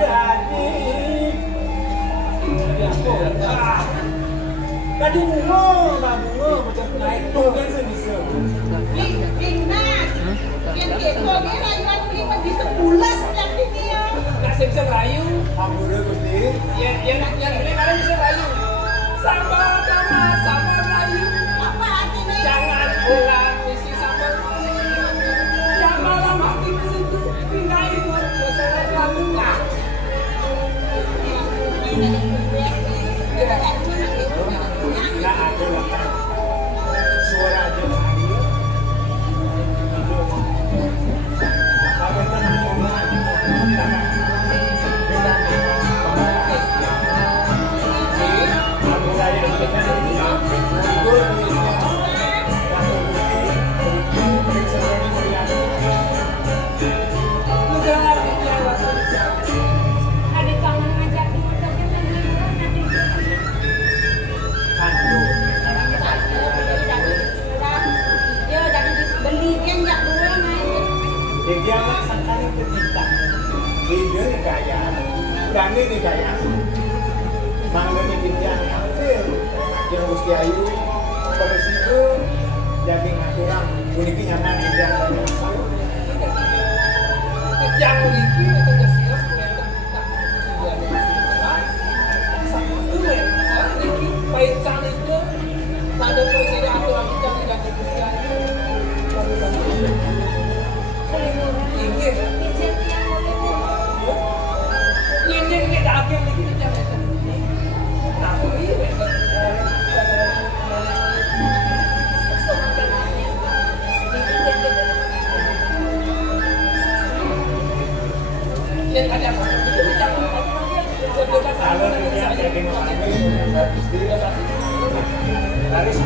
dari tadi bunga macam naik tunggan sebisa. Ingnas, yang kepo dia rayuan beli pergi sebulan yang dia. Nggak bisa rayu. Ampura Gusti. Yang ini kalian bisa rayu. Sabar rayu. Apa artinya? Jangan pulang misi sabar. Jangan malam hati itu pindah itu. Biasanya selalu lah. Nggak ada lah. Suara aja lah. Apa itu namanya? Ada kangen ngajak dulu tapi dia dari beli kan jak dulu naik. Dia masakan yang kita. Dia negaya. Kami negaya. Mangga negara hampir. Yang Gusti Ayu pada situ jadi ngaturan uniki nyaman dia. yang uniki itu udah siap mulai terbuka. Sama tuh ya, uniki paitan itu pada posisi aturan kita tidak dibuka. Ini kita akhir lagi di jalan. Yang ada apa? Itu jangan Kalau dia jadi mengalami harus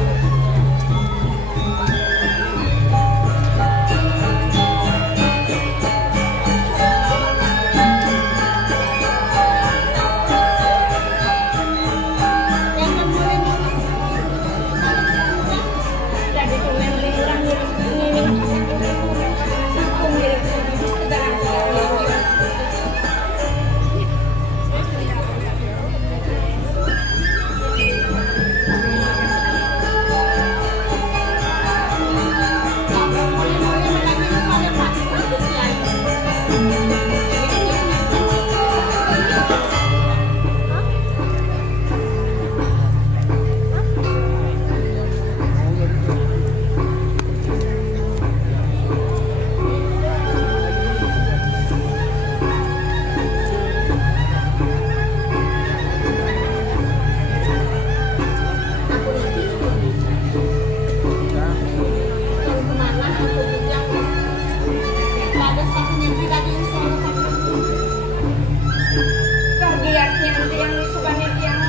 tiang disukani tiang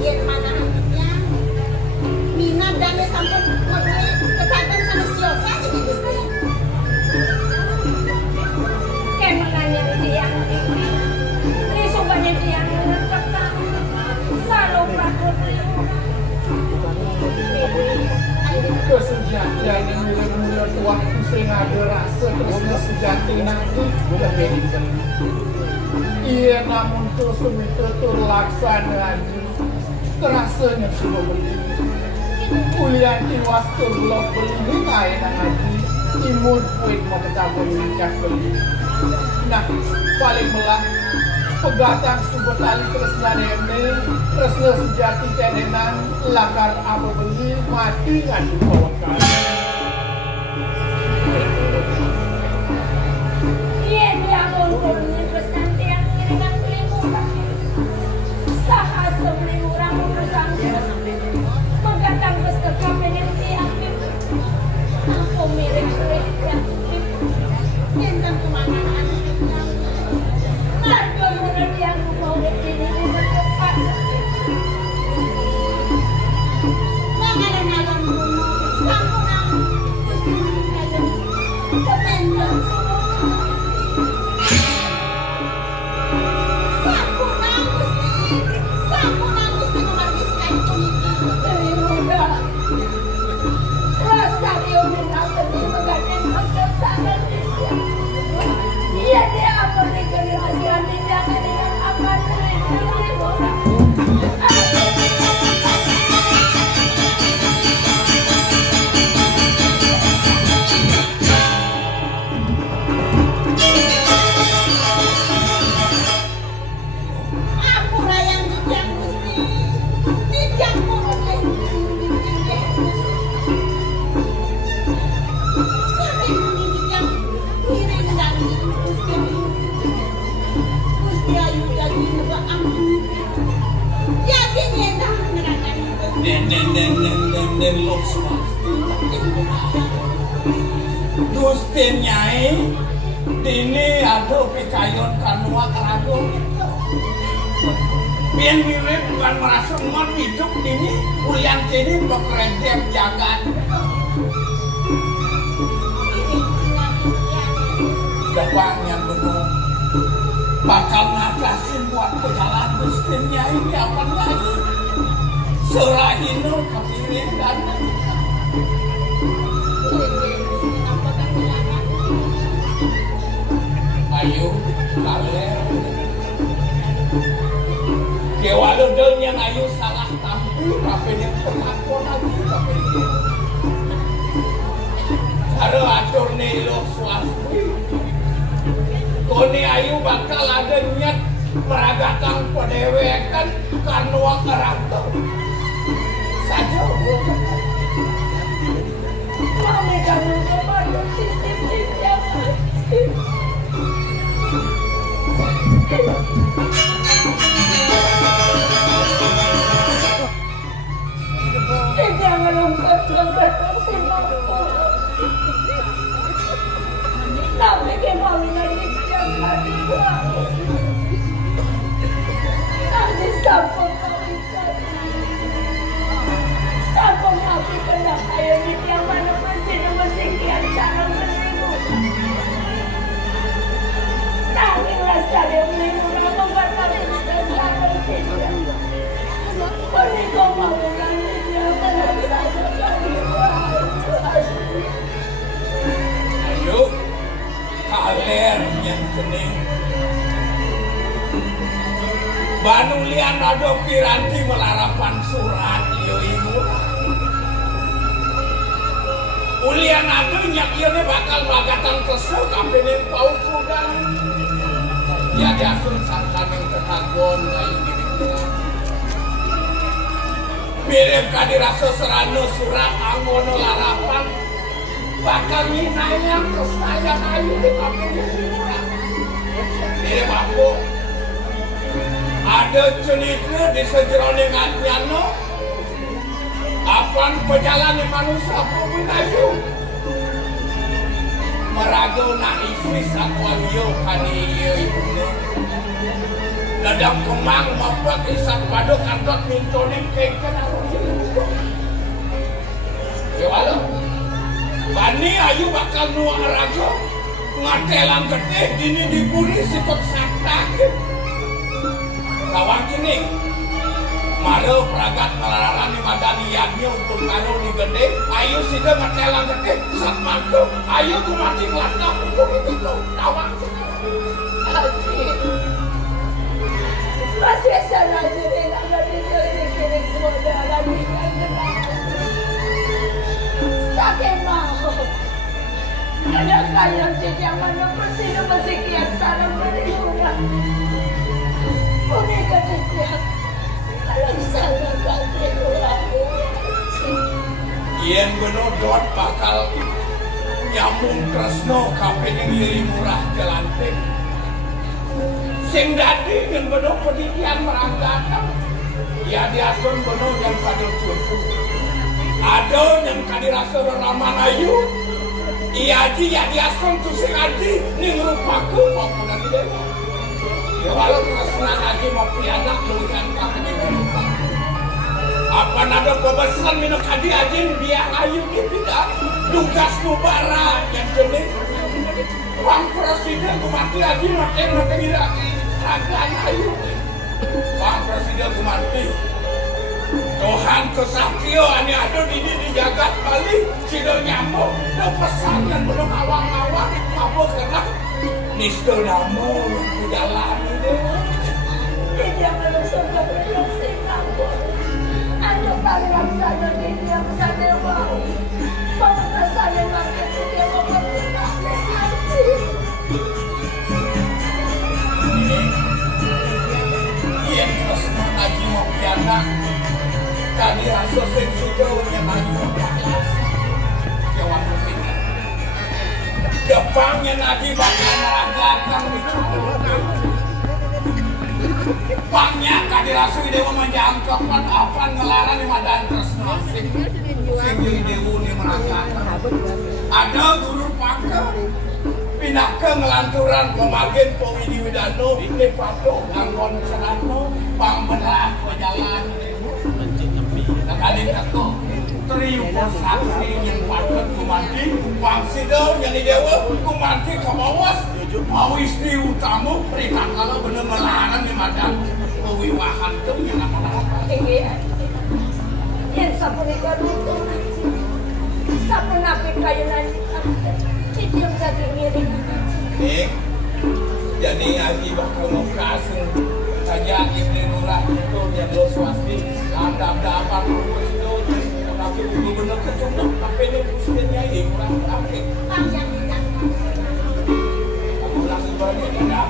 yen mana tiang minat dane sampun ngeduwe ketaatan sama siosa iki Gusti kemenanya tiang iki disukani tiang tetap selalu patut kesejahteraan yang mula-mula tuaku sing ada rasa terusnya sejati nanti lebih iya namun terus betul laksana lagi terasanya sudah beli kuliah di waktu belum beli lain lagi imun puik mau ketemu lincah beli nah paling melah pegatang subur tali terusnya ini terusnya sejati tenenan lakar apa beli mati ngan dibawakan iya dia ngurung terus nanti yang ngiringan beli murah sahasa beli murah urusan pegatang terus ke kapengen tiang aku mirip tiang tentang kemana Marco bener yang mau begini di depan. Mengenai malam gunung, sampunang, kemenang sampunang Gusti menghabiskan kulit muda. Rasa dia minat lebih mengadil masuk sana dia. Iya dia apa negeri hasilan tidak dengan apa negeri orang. Aku rayang dijang Gusti, dijang murung lagi dijang Gusti. Sampai dijang kirim dari Gusti. Gusti ayu lagi juga aman. Yakin ya dah ngerakan. Den lo swasti. Gusti Nyai dene ado pikayon kanua karago. Biar wiwit bukan merasa ngon hidup ini ulian kini bekerja jagat. Depan yang benar bakal ngatasin buat pejalan Gusti Nyai apa lagi serahino kepilih dan ayo kaler kewaludel yang ayo salah tampil kapan yang pengakuan lagi kapan ini cara atur nelo swasti koni ayu bakal ada niat meragakan pedewekan kanua kerantau saja Mami kamu kemana sistem yang jangan lompat tapi ke mami lagi setiap hari nanti sampai mati kena ayo di tiang mana masih kian cara menipu nanginglah cari menipu membuat kami tidak sabar tidak menikah mau nantinya tenang saja ayo kaler yang kening Banulian ado piranti melarapan surat yo ibu ulian ado nyak yo bakal magatan kesel kapening pau kudan ya diasun sangkan yang terhagon ayo mirip kadirasa serano surat anggono larapan bakal minayang kesayangan ayu di kapening mirip aku ada cerita di sejeroning Adnyano apan pejalan manusia pun ayu merago na istri satuan yo kani ibu dadang kemang mapak isat pado kantot mintonim kengken ya walo bani ayu bakal nuang rago ngatelang gede dini diburi sikot sakta kawan kini Maro peragat melarang di madaniannya untuk kano di gede ayo sida ngatelang gede sat mako ayo ku mati kelakah untuk itu kawan Haji masih sana jadi ada di sini semua darah di sakit mau ada kalian yang mana masih kian sana beriura Bumi ketiga kalau sana kan beriura Yen benodot bakal nyambung tresno kapening iri murah jelantik sing dadi ngen bedo pendidikan meranggakan ya diasun bedo yang sadel cucu ada yang kadirasa raman ayu iya aji ya diasun tu sing aji ning rupaku maupun dari dewa ya walau tresna aji maupun anak melihat kapening rupa apa nada kebesaran minum kadi aji dia ayu di tidak tugas mubara yang jenis Bang Presiden kumati aji makin lagi agan ayu Bang Presiden kumati Tuhan kesakio ani ada ini dijagat balik sido nyamuk do pesan yang belum awang-awang apa kena nisto namo lu jalan ini dia belum sempat berhasil kampung anu kalian sana dia sana mau mau sana makin dia mau Yang terus mengaji mau biasa kami rasa sensitif yang lagi mau jawab kita Jepangnya nabi bakal meragakan Jepangnya kadi rasa dewa menjangkapan apa ngelarang di madan tresno sing dewa ini meragakan ada guru pakar pindah ke ngelanturan pemagen Powidi Widano ini patok anggon senano pangbelah pejalan nakali kako teriupo saksi yang patut kumanti pangsido yang di dewa kumanti kemawas mau istri utamu perintah kalau bener melarang di madan pewiwahan itu yang apa-apa yang sapunika rutung sapunapi kayu nanti yang jadi ngiring jadi Haji bakal ngokasih saja Ibni Nurah itu yang lo swasti ada-ada itu tapi gubernur kecunduk tapi ini presidennya ini kurang tapi aku langsung berani tidak